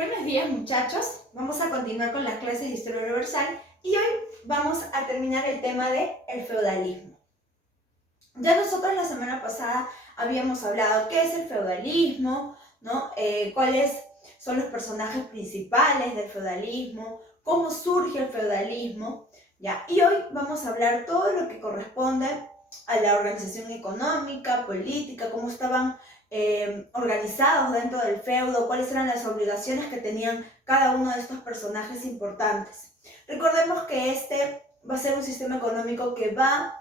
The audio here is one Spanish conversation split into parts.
Buenos días, muchachos. Vamos a continuar con las clases de Historia Universal y hoy vamos a terminar el tema de el feudalismo. Ya nosotros la semana pasada habíamos hablado qué es el feudalismo, ¿no? Cuáles son los personajes principales del feudalismo, cómo surge el feudalismo, ¿ya? Y hoy vamos a hablar todo lo que corresponde a la organización económica, política, cómo estaban organizados dentro del feudo, cuáles eran las obligaciones que tenían cada uno de estos personajes importantes. Recordemos que este va a ser un sistema económico que va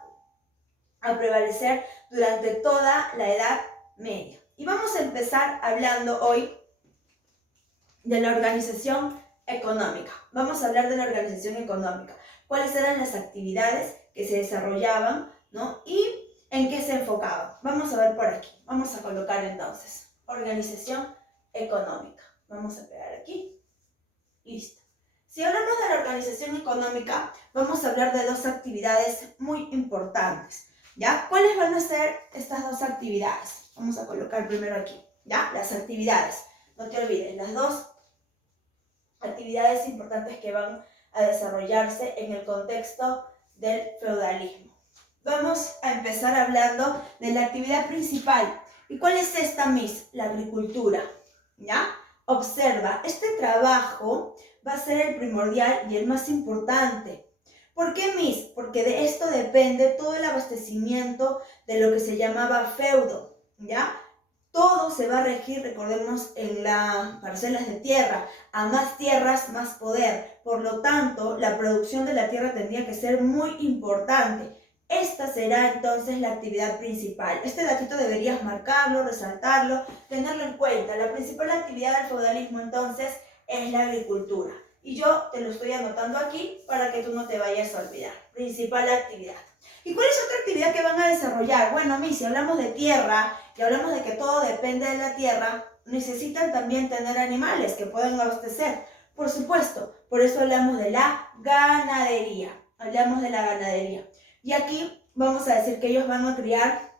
a prevalecer durante toda la Edad Media. Y vamos a empezar hablando hoy de la organización económica. Vamos a hablar de la organización económica. Cuáles eran las actividades que se desarrollaban, ¿no? Y en qué se enfocaban. Vamos a ver por aquí. Vamos a colocar entonces organización económica. Vamos a pegar aquí. Listo. Si hablamos de la organización económica, vamos a hablar de dos actividades muy importantes, ¿ya? ¿Cuáles van a ser estas dos actividades? Vamos a colocar primero aquí, ¿ya? Las actividades. No te olvides, las dos actividades importantes que van a desarrollarse en el contexto del feudalismo. Vamos a empezar hablando de la actividad principal. ¿Y cuál es esta, Miss? La agricultura, ¿ya? Observa, este trabajo va a ser el primordial y el más importante. ¿Por qué, Miss? Porque de esto depende todo el abastecimiento de lo que se llamaba feudo, ¿ya? Todo se va a regir, recordemos, en las parcelas de tierra. A más tierras, más poder. Por lo tanto, la producción de la tierra tendría que ser muy importante. Esta será entonces la actividad principal. Este datito deberías marcarlo, resaltarlo, tenerlo en cuenta. La principal actividad del feudalismo entonces es la agricultura. Y yo te lo estoy anotando aquí para que tú no te vayas a olvidar. Principal actividad. ¿Y cuál es otra actividad que van a desarrollar? Bueno, si hablamos de tierra y hablamos de que todo depende de la tierra, necesitan también tener animales que puedan abastecer. Por supuesto, por eso hablamos de la ganadería. Hablamos de la ganadería. Y aquí vamos a decir que ellos van a criar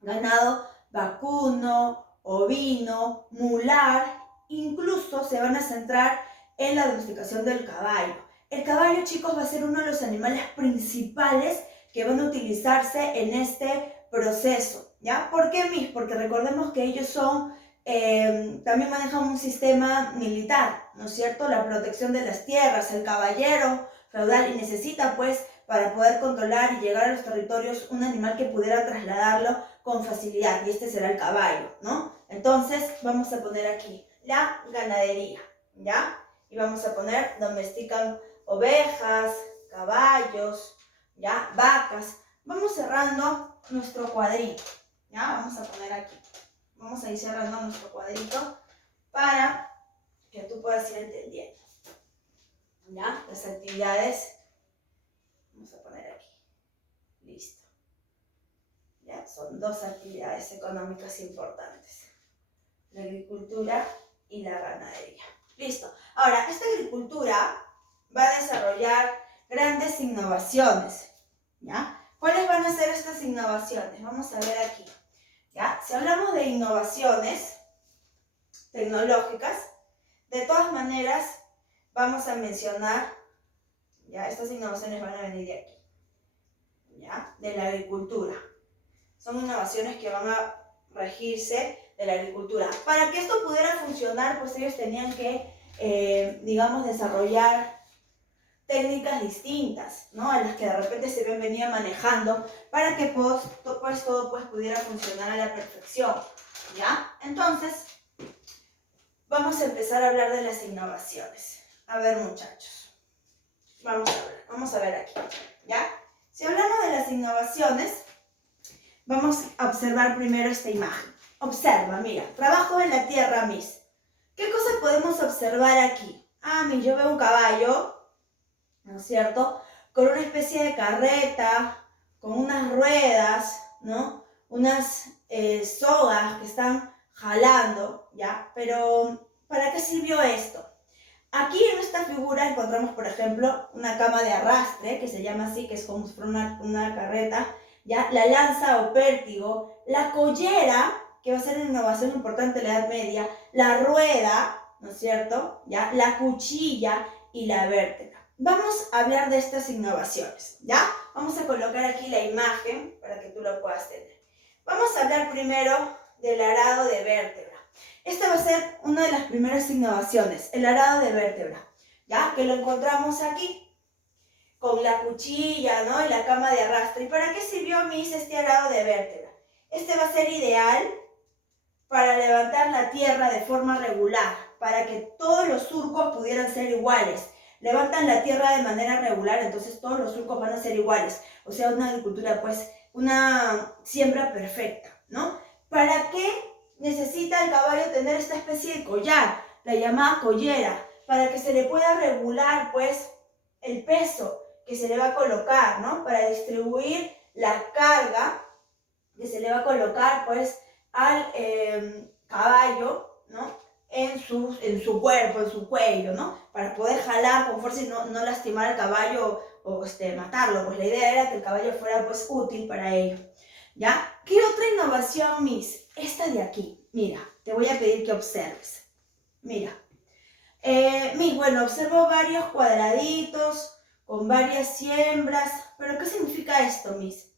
ganado vacuno, ovino, mular, incluso se van a centrar en la domesticación del caballo. El caballo, chicos, va a ser uno de los animales principales que van a utilizarse en este proceso, ¿ya? ¿Por qué, Miss? Porque recordemos que ellos son, también manejan un sistema militar, ¿no es cierto? La protección de las tierras, el caballero feudal, y necesita, pues, para poder controlar y llegar a los territorios, un animal que pudiera trasladarlo con facilidad, y este será el caballo, ¿no? Entonces, vamos a poner aquí la ganadería, ¿ya? Y vamos a poner, domestican ovejas, caballos, ¿ya? Vacas. Vamos cerrando nuestro cuadrito, ¿ya? Vamos a poner aquí. Vamos a ir cerrando nuestro cuadrito para que tú puedas ir entendiendo, ¿ya? Las actividades. Vamos a poner aquí. Listo. ¿Ya? Son dos actividades económicas importantes. La agricultura y la ganadería. Listo. Ahora, esta agricultura va a desarrollar grandes innovaciones, ¿ya? ¿Cuáles van a ser estas innovaciones? Vamos a ver aquí, ¿ya? Si hablamos de innovaciones tecnológicas, de todas maneras vamos a mencionar, ¿ya? Estas innovaciones van a venir de aquí, ¿ya? De la agricultura. Son innovaciones que van a regirse de la agricultura. Para que esto pudiera funcionar, pues ellos tenían que, digamos, desarrollar técnicas distintas, ¿no? A las que de repente se venían manejando para que todo pudiera funcionar a la perfección, ¿ya? Entonces, vamos a empezar a hablar de las innovaciones. A ver, muchachos, vamos a ver aquí, ¿ya? Si hablamos de las innovaciones, vamos a observar primero esta imagen. Observa, mira, trabajo en la tierra, Miss. ¿Qué cosas podemos observar aquí? Ah, Miss, yo veo un caballo, ¿no es cierto? Con una especie de carreta, con unas ruedas, ¿no? Unas sogas que están jalando, ¿ya? Pero, ¿para qué sirvió esto? Aquí en esta figura encontramos, por ejemplo, una cama de arrastre, que se llama así, que es como si fuera una carreta, ¿ya? La lanza o pértigo, la collera, que va a ser una innovación importante en la Edad Media, la rueda, ¿no es cierto? ¿Ya? La cuchilla y la vértebra. Vamos a hablar de estas innovaciones, ¿ya? Vamos a colocar aquí la imagen para que tú lo puedas tener. Vamos a hablar primero del arado de vértebra. Esta va a ser una de las primeras innovaciones, el arado de vértebra, ¿ya? Que lo encontramos aquí, con la cuchilla, ¿no? Y la cama de arrastre. ¿Y para qué sirvió, Miss, este arado de vértebra? Este va a ser ideal para levantar la tierra de forma regular, para que todos los surcos pudieran ser iguales. Levantan la tierra de manera regular, entonces todos los surcos van a ser iguales. O sea, una agricultura, pues, una siembra perfecta, ¿no? ¿Para qué necesita el caballo tener esta especie de collar, la llamada collera? Para que se le pueda regular, pues, el peso que se le va a colocar, ¿no? Para distribuir la carga que se le va a colocar, pues, al caballo, ¿no? En su cuerpo, en su cuello, ¿no? Para poder jalar con fuerza y no lastimar al caballo o matarlo. Pues la idea era que el caballo fuera, pues, útil para ello, ¿ya? ¿Qué otra innovación, Miss? Esta de aquí. Mira, te voy a pedir que observes. Mira. Miss, bueno, observo varios cuadraditos con varias siembras. ¿Pero qué significa esto, Miss?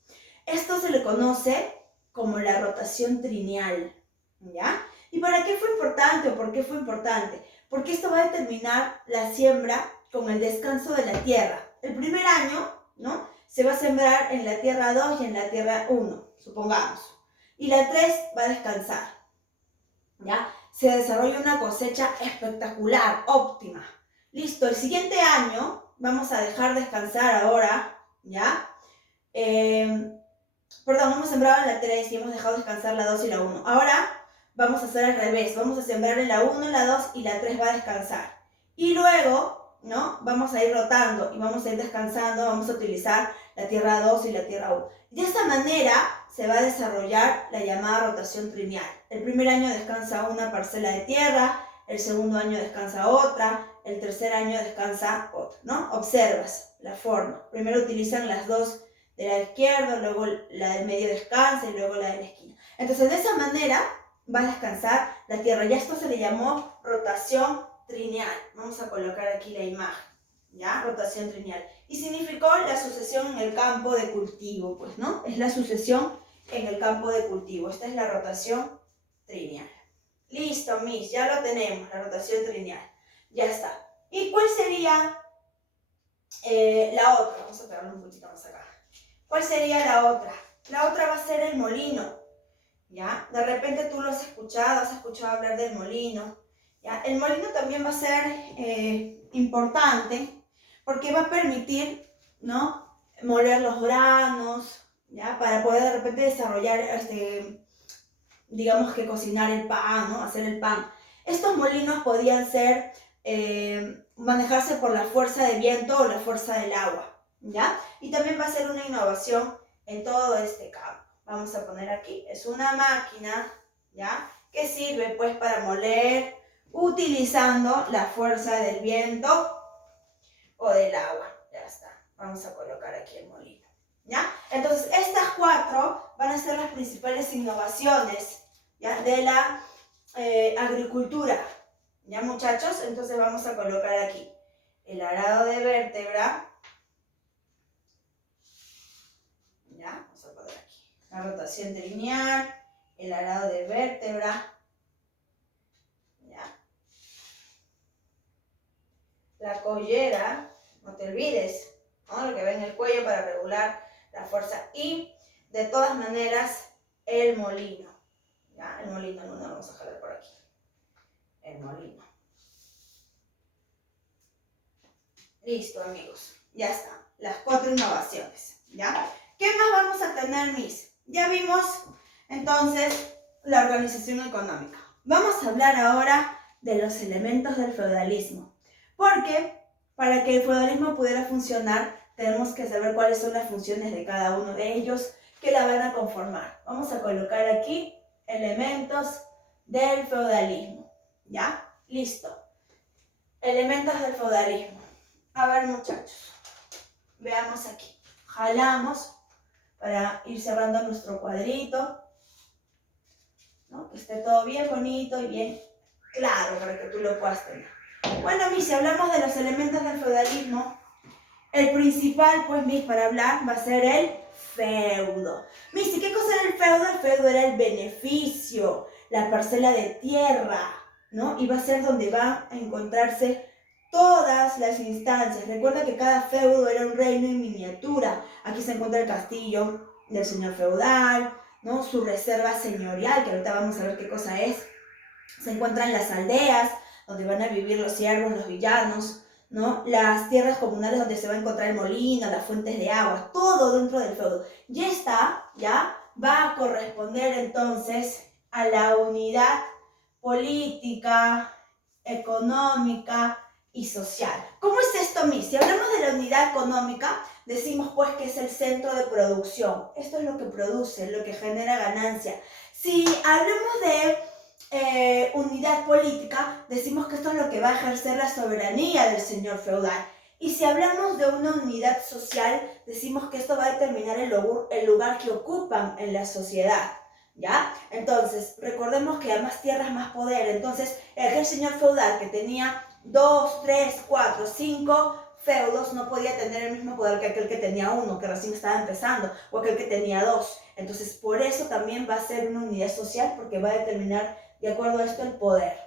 Esto se le conoce como la rotación trienal, ¿ya? ¿Y para qué fue importante o por qué fue importante? Porque esto va a determinar la siembra con el descanso de la tierra. El primer año, ¿no? Se va a sembrar en la tierra 2 y en la tierra 1, supongamos. Y la 3 va a descansar, ¿ya? Se desarrolla una cosecha espectacular, óptima. Listo, el siguiente año vamos a dejar descansar ahora, ¿ya? Perdón, hemos sembrado en la 3 y hemos dejado descansar la 2 y la 1. Ahora vamos a hacer al revés. Vamos a sembrar en la 1, en la 2 y la 3 va a descansar. Y luego, ¿no? Vamos a ir rotando y vamos a ir descansando. Vamos a utilizar la tierra 2 y la tierra 1. De esta manera se va a desarrollar la llamada rotación trienal. El primer año descansa una parcela de tierra, el segundo año descansa otra, el tercer año descansa otra, ¿no? Observas la forma. Primero utilizan las dos de la izquierda, luego la del medio descansa y luego la de la esquina. Entonces, de esa manera va a descansar la tierra. Ya esto se le llamó rotación trienal. Vamos a colocar aquí la imagen, ¿ya? Rotación trienal. Y significó la sucesión en el campo de cultivo, pues, ¿no? Es la sucesión en el campo de cultivo. Esta es la rotación trienal. Listo, Miss, ya lo tenemos, la rotación trienal. Ya está. ¿Y cuál sería la otra? Vamos a pegarlo un poquito más acá. ¿Cuál sería la otra? La otra va a ser el molino, ¿ya? De repente tú lo has escuchado hablar del molino, ¿ya? El molino también va a ser importante porque va a permitir, ¿no? Moler los granos, ¿ya? Para poder de repente desarrollar, digamos que cocinar el pan, ¿no? Hacer el pan. Estos molinos podían ser, manejarse por la fuerza de viento o la fuerza del agua, ¿ya? Y también va a ser una innovación en todo este campo. Vamos a poner aquí, es una máquina, ¿ya? Que sirve pues para moler utilizando la fuerza del viento o del agua. Ya está, vamos a colocar aquí el molino, ¿ya? Entonces, estas 4 van a ser las principales innovaciones, ¿ya? De la agricultura, ¿ya, muchachos? Entonces vamos a colocar aquí el arado de vértebra, ¿ya? Vamos a poner aquí la rotación trienal, el arado de vértebra, ¿ya? La collera, no te olvides, ¿no? Lo que va en el cuello para regular la fuerza. Y de todas maneras, el molino, ¿ya? El molino, no lo vamos a jalar por aquí. El molino. Listo, amigos. Ya está. Las 4 innovaciones, ¿ya? ¿Qué más vamos a tener, Miss? Ya vimos, entonces, la organización económica. Vamos a hablar ahora de los elementos del feudalismo. Porque para que el feudalismo pudiera funcionar, tenemos que saber cuáles son las funciones de cada uno de ellos que la van a conformar. Vamos a colocar aquí elementos del feudalismo, ¿ya? Listo. Elementos del feudalismo. A ver, muchachos, veamos aquí. Jalamos para ir cerrando nuestro cuadrito, ¿no? Que esté todo bien bonito y bien claro para que tú lo puedas tener. Bueno, Miss, si hablamos de los elementos del feudalismo, el principal, pues, Miss, para hablar va a ser el feudo. Miss, ¿y qué cosa era el feudo? El feudo era el beneficio, la parcela de tierra, ¿no? Y va a ser donde van a encontrarse todas las instancias. Recuerda que cada feudo era un reino en miniatura. Aquí se encuentra el castillo del señor feudal, ¿no? Su reserva señorial, que ahorita vamos a ver qué cosa es. Se encuentran las aldeas, donde van a vivir los siervos, los villanos, ¿no? Las tierras comunales donde se va a encontrar el molino, las fuentes de agua, todo dentro del feudo. Y esta, ya, va a corresponder entonces a la unidad política, económica y social. ¿Cómo es esto, Miss? Si hablamos de la unidad económica, decimos pues que es el centro de producción. Esto es lo que produce, lo que genera ganancia. Si hablamos de unidad política, decimos que esto es lo que va a ejercer la soberanía del señor feudal. Y si hablamos de una unidad social, decimos que esto va a determinar el lugar que ocupan en la sociedad, ¿ya? Entonces, recordemos que a más tierras, más poder. Entonces, aquel señor feudal que tenía 2, 3, 4, 5 feudos no podía tener el mismo poder que aquel que tenía uno, que recién estaba empezando, o aquel que tenía 2. Entonces, por eso también va a ser una unidad social, porque va a determinar, de acuerdo a esto, el poder,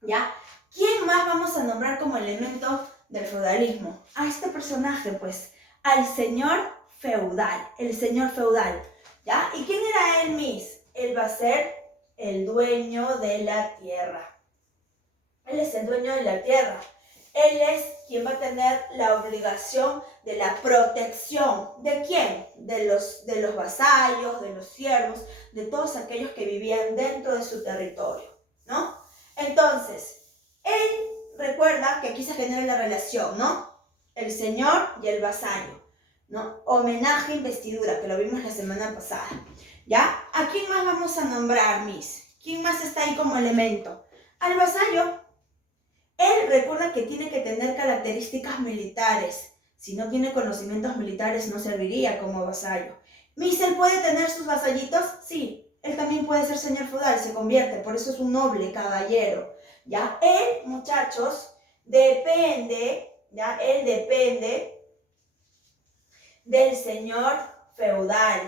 ¿ya? ¿Quién más vamos a nombrar como elemento del feudalismo? A este personaje, pues, al señor feudal, el señor feudal, ¿ya? ¿Y quién era él, Miss? Él va a ser el dueño de la tierra. Él es el dueño de la tierra. Él es quien va a tener la obligación de la protección. ¿De quién? De los vasallos, de los siervos, de todos aquellos que vivían dentro de su territorio, ¿no? Entonces, él recuerda que aquí se genera la relación, ¿no? El señor y el vasallo, ¿no? Homenaje, investidura, que lo vimos la semana pasada, ¿ya? ¿A quién más vamos a nombrar, Miss? ¿Quién más está ahí como elemento? Al vasallo. Él recuerda que tiene que tener características militares. Si no tiene conocimientos militares, no serviría como vasallo. ¿Miss, él puede tener sus vasallitos? Sí, él también puede ser señor feudal, se convierte, por eso es un noble caballero, ¿ya? Él, muchachos, depende, ¿ya? Él depende del señor feudal,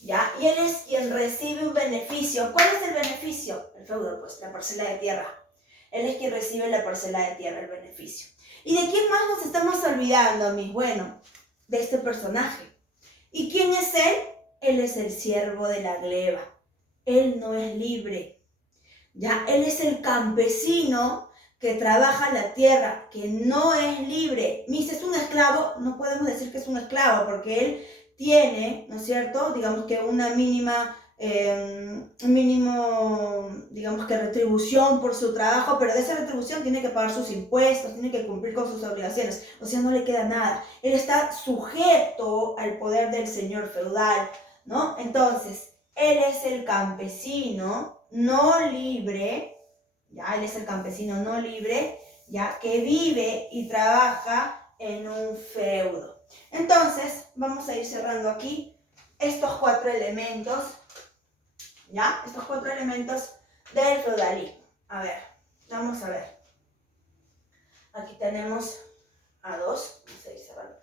¿ya? Y él es quien recibe un beneficio. ¿Cuál es el beneficio? El feudo, pues, la parcela de tierra. Él es quien recibe la parcela de tierra, el beneficio. ¿Y de quién más nos estamos olvidando, mis? Bueno, de este personaje. ¿Y quién es él? Él es el siervo de la gleba. Él no es libre. Ya, él es el campesino que trabaja la tierra, que no es libre. Mis, ¿es un esclavo? No podemos decir que es un esclavo, porque él tiene, ¿no es cierto?, digamos que una mínimo, digamos que retribución por su trabajo, pero de esa retribución tiene que pagar sus impuestos, tiene que cumplir con sus obligaciones, o sea, no le queda nada. Él está sujeto al poder del señor feudal, ¿no? Entonces, él es el campesino no libre, ya, él es el campesino no libre, ya, que vive y trabaja en un feudo. Entonces, vamos a ir cerrando aquí estos 4 elementos, ¿ya? Estos 4 elementos del feudalismo. A ver, vamos a ver. Aquí tenemos a 2. Vamos a ir cerrando.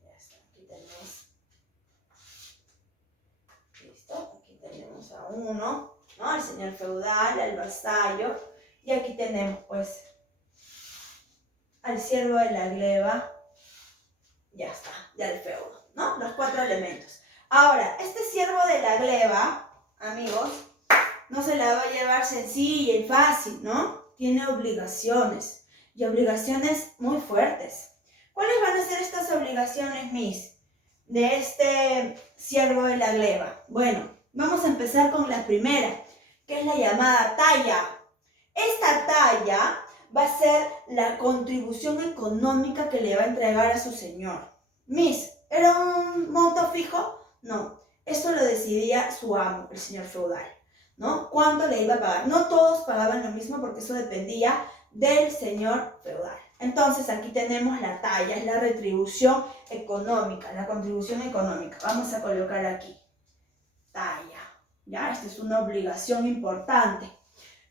Ya está, aquí tenemos. Listo, aquí tenemos a 1, ¿no? Al señor feudal, al vasallo. Y aquí tenemos, pues, al siervo de la gleba. Ya está, ya el feudo, ¿no? Los 4 elementos. Ahora, este siervo de la gleba, amigos, no se la va a llevar sencilla y fácil, ¿no? Tiene obligaciones, y obligaciones muy fuertes. ¿Cuáles van a ser estas obligaciones, Miss, de este siervo de la gleba? Bueno, vamos a empezar con la primera, que es la llamada talla. Esta talla va a ser la contribución económica que le va a entregar a su señor. Miss, ¿era un monto fijo? No, eso lo decidía su amo, el señor feudal, ¿no? ¿Cuánto le iba a pagar? No todos pagaban lo mismo porque eso dependía del señor feudal. Entonces aquí tenemos la talla, es la retribución económica, la contribución económica. Vamos a colocar aquí. ¿ya? Esta es una obligación importante.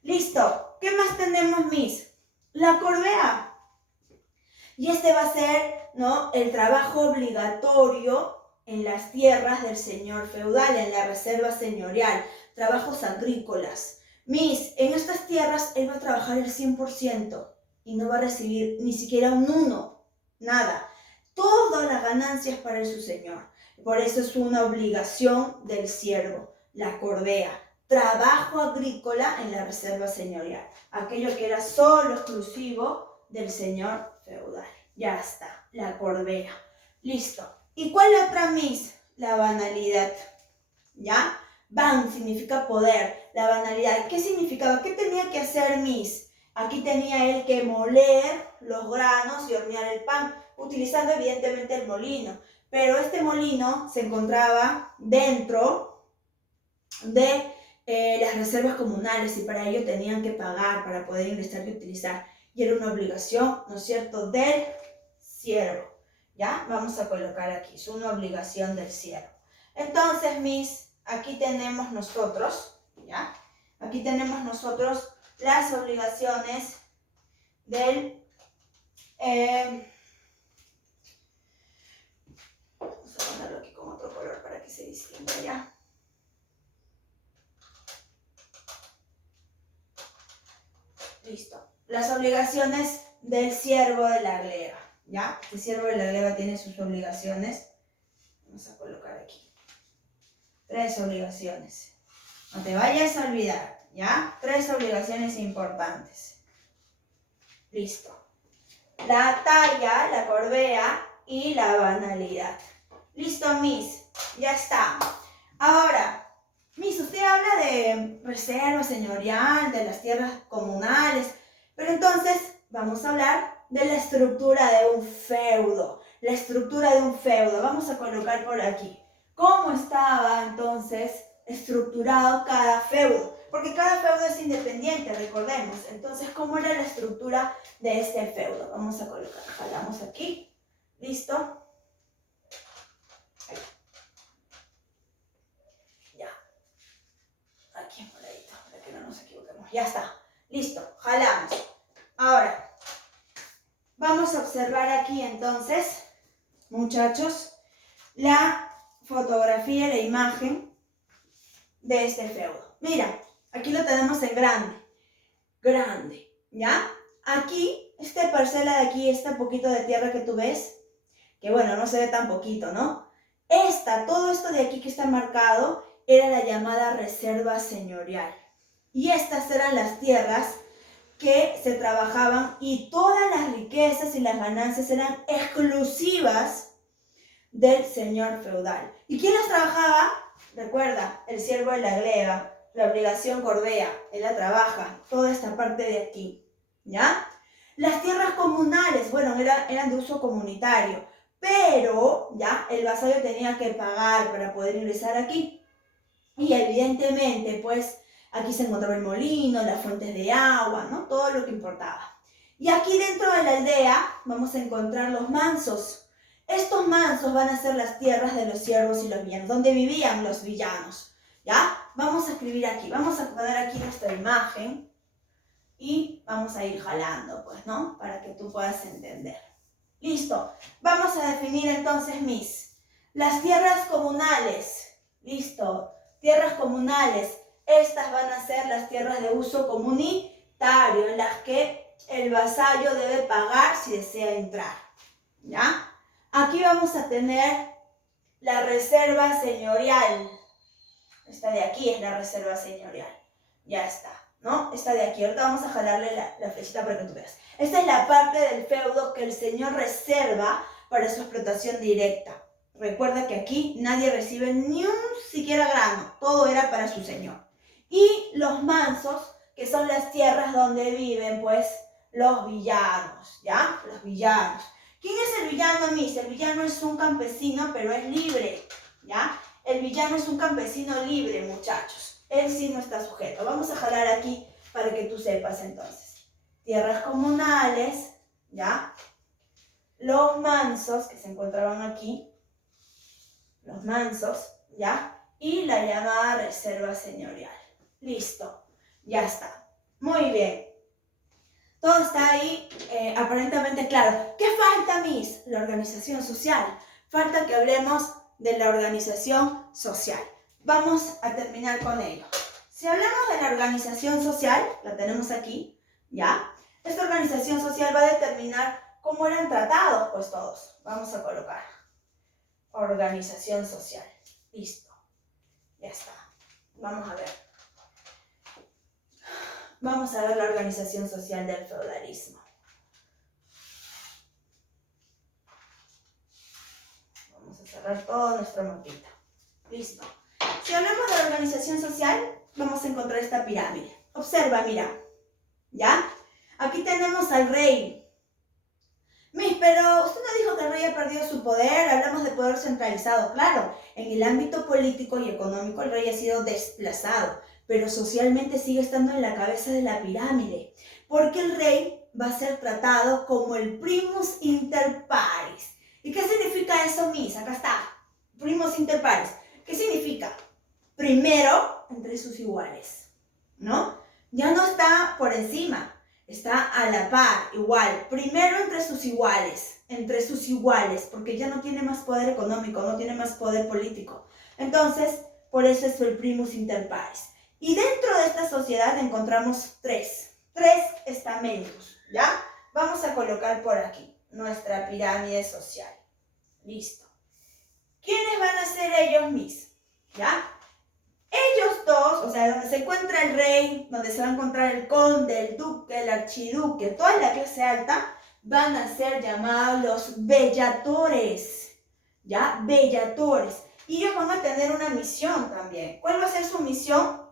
Listo, ¿qué más tenemos, Miss? La cordea. Y este va a ser, ¿no?, el trabajo obligatorio en las tierras del señor feudal, en la reserva señorial, trabajos agrícolas. Miss, en estas tierras él va a trabajar el 100% y no va a recibir ni siquiera un 1, nada. Todas las ganancias para su señor. Por eso es una obligación del siervo, la cordea. Trabajo agrícola en la reserva señorial. Aquello que era solo exclusivo del señor feudal. Ya está, la cordea. Listo. ¿Y cuál otra, Miss? La banalidad. ¿Ya? Ban significa poder. La banalidad. ¿Qué significaba? ¿Qué tenía que hacer, Miss? Aquí tenía él que moler los granos y hornear el pan, utilizando evidentemente el molino. Pero este molino se encontraba dentro de las reservas comunales y para ello tenían que pagar para poder ingresar y utilizar. Y era una obligación, ¿no es cierto?, del siervo. ¿Ya? Vamos a colocar aquí, es una obligación del siervo. Entonces, Miss, aquí tenemos nosotros, ¿ya? Aquí tenemos nosotros las obligaciones del... vamos a ponerlo aquí con otro color para que se distinga, ¿ya? Listo. Las obligaciones del siervo de la gleba, ¿ya? El siervo de la gleba tiene sus obligaciones. Vamos a colocar aquí. 3 obligaciones. No te vayas a olvidar, ¿ya? 3 obligaciones importantes. Listo. La talla, la cordea y la banalidad. Listo, Miss. Ya está. Ahora, Miss, usted habla de reserva señorial, de las tierras comunales, pero entonces vamos a hablar de la estructura de un feudo. La estructura de un feudo. Vamos a colocar por aquí. ¿Cómo estaba entonces estructurado cada feudo? Porque cada feudo es independiente, recordemos. Entonces, ¿cómo era la estructura de este feudo? Vamos a colocar, jalamos aquí. ¿Listo? Ahí. Ya. Aquí, moradito, para que no nos equivoquemos. Ya está. Listo, jalamos. Ahora, vamos a observar aquí entonces, muchachos, la fotografía, la imagen de este feudo. Mira, aquí lo tenemos en grande. Grande, ¿ya? Aquí, esta parcela de aquí, este poquito de tierra que tú ves, que bueno, no se ve tan poquito, ¿no? Todo esto de aquí que está marcado, era la llamada reserva señorial. Y estas eran las tierras que se trabajaban y todas las riquezas y las ganancias eran exclusivas del señor feudal. ¿Y quién las trabajaba? Recuerda, el siervo de la gleba, la obligación cordea, él la trabaja, toda esta parte de aquí, ¿ya? Las tierras comunales, bueno, eran de uso comunitario, pero, ¿ya?, el vasallo tenía que pagar para poder ingresar aquí. Y evidentemente, pues, aquí se encontraba el molino, las fuentes de agua, ¿no? Todo lo que importaba. Y aquí dentro de la aldea vamos a encontrar los mansos. Estos mansos van a ser las tierras de los siervos y los villanos, donde vivían los villanos, ¿ya? Vamos a escribir aquí, vamos a poner aquí nuestra imagen y vamos a ir jalando, pues, ¿no? Para que tú puedas entender. Listo, vamos a definir entonces, Miss, las tierras comunales. Listo, tierras comunales, estas van a ser las tierras de uso comunitario, en las que el vasallo debe pagar si desea entrar, ¿ya? Aquí vamos a tener la reserva señorial. Esta de aquí es la reserva señorial. Ya está, ¿no? Esta de aquí. Ahorita vamos a jalarle la flechita para que tú veas. Esta es la parte del feudo que el señor reserva para su explotación directa. Recuerda que aquí nadie recibe ni un siquiera grano. Todo era para su señor. Y los mansos, que son las tierras donde viven, pues, los villanos, ¿ya? Los villanos. ¿Quién es el villano, Miss? El villano es un campesino, pero es libre, ¿ya? El villano es un campesino libre, muchachos. Él sí no está sujeto. Vamos a jalar aquí para que tú sepas entonces. Tierras comunales, ¿ya? Los mansos, que se encontraban aquí. Los mansos, ¿ya? y la llamada reserva señorial. Listo, ya está. Muy bien. Todo está ahí aparentemente claro. ¿Qué falta, Miss? La organización social. Falta que hablemos de la organización social. Vamos a terminar con ello. Si hablamos de la organización social, la tenemos aquí, ¿ya? Esta organización social va a determinar cómo eran tratados, pues todos. Vamos a colocar organización social. Listo. Ya está. Vamos a ver. Vamos a ver la organización social del feudalismo. Vamos a cerrar todo nuestro mapita. Listo. Si hablamos de la organización social, vamos a encontrar esta pirámide. Observa, mira. ¿Ya? Aquí tenemos al rey. Miss, pero usted no dijo que el rey ha perdido su poder, hablamos de poder centralizado. Claro, en el ámbito político y económico el rey ha sido desplazado, pero socialmente sigue estando en la cabeza de la pirámide, porque el rey va a ser tratado como el primus inter pares. ¿Y qué significa eso, Miss? Acá está, primus inter pares. ¿Qué significa? Primero entre sus iguales, ¿no? Ya no está por encima. Está a la par, igual, primero entre sus iguales, porque ya no tiene más poder económico, no tiene más poder político. Entonces, por eso es el primus inter pares. Y dentro de esta sociedad encontramos tres estamentos, ¿ya? Vamos a colocar por aquí nuestra pirámide social. Listo. ¿Quiénes van a ser ellos, Miss? ¿Ya? Ellos dos, o sea, donde se encuentra el rey, donde se va a encontrar el conde, el duque, el archiduque, toda la clase alta, van a ser llamados los bellatores, ¿ya? Bellatores. Y ellos van a tener una misión también. ¿Cuál va a ser su misión?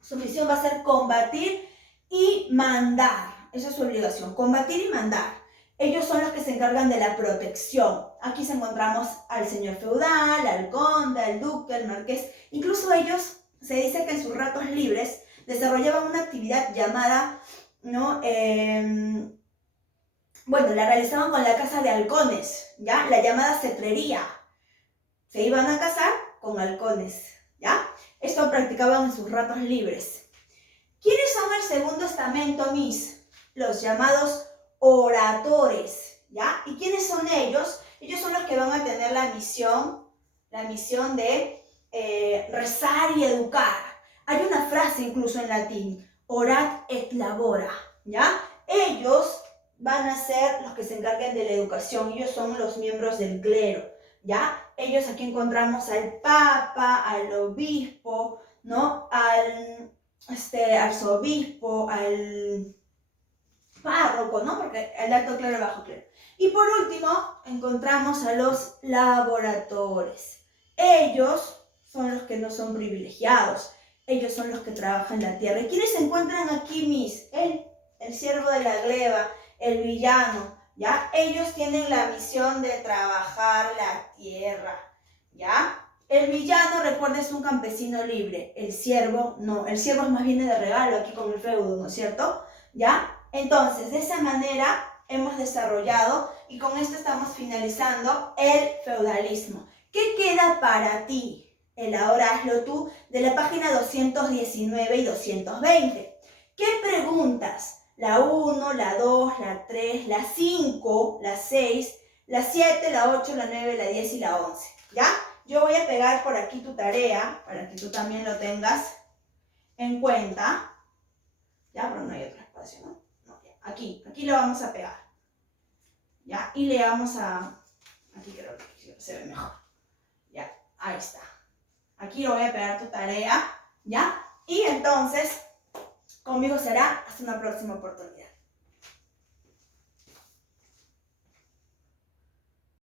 Su misión va a ser combatir y mandar. Esa es su obligación, combatir y mandar. Ellos son los que se encargan de la protección. Aquí se encontramos al señor feudal, al conde, al duque, al marqués. Incluso ellos, se dice que en sus ratos libres desarrollaban una actividad llamada, ¿no? Bueno, la realizaban con la caza de halcones, ¿ya? La llamada cetrería. Se iban a cazar con halcones, ¿ya? Esto practicaban en sus ratos libres. ¿Quiénes son el segundo estamento, Miss? Los llamados oradores, ¿ya? ¿Y quiénes son ellos? Ellos son los que van a tener la misión de rezar y educar. Hay una frase incluso en latín, orat et labora, ¿ya? Ellos van a ser los que se encarguen de la educación, ellos son los miembros del clero, ¿ya? Ellos aquí encontramos al papa, al obispo, ¿no? Al arzobispo, al párroco, ¿no? Porque el alto clero y el bajo clero. Y por último, encontramos a los laboradores. Ellos son los que no son privilegiados. Ellos son los que trabajan la tierra. ¿Y quiénes se encuentran aquí, Miss? El siervo de la gleba, el villano, ¿ya? Ellos tienen la misión de trabajar la tierra, ¿ya? El villano, recuerda, es un campesino libre. El siervo, no. El siervo es más bien de regalo aquí con el feudo, ¿no es cierto? ¿Ya? Entonces, de esa manera hemos desarrollado y con esto estamos finalizando el feudalismo. ¿Qué queda para ti? El ahora hazlo tú de la página 219 y 220. ¿Qué preguntas? La 1, la 2, la 3, la 5, la 6, la 7, la 8, la 9, la 10 y la 11. ¿Ya? Yo voy a pegar por aquí tu tarea para que tú también lo tengas en cuenta. Ya, pero no hay otro espacio, ¿no? No, ya. Aquí lo vamos a pegar. ¿Ya? Y le vamos a... Aquí creo que se ve mejor. Ya, ahí está. Aquí lo voy a pegar tu tarea, ¿ya? Y entonces, conmigo será hasta una próxima oportunidad.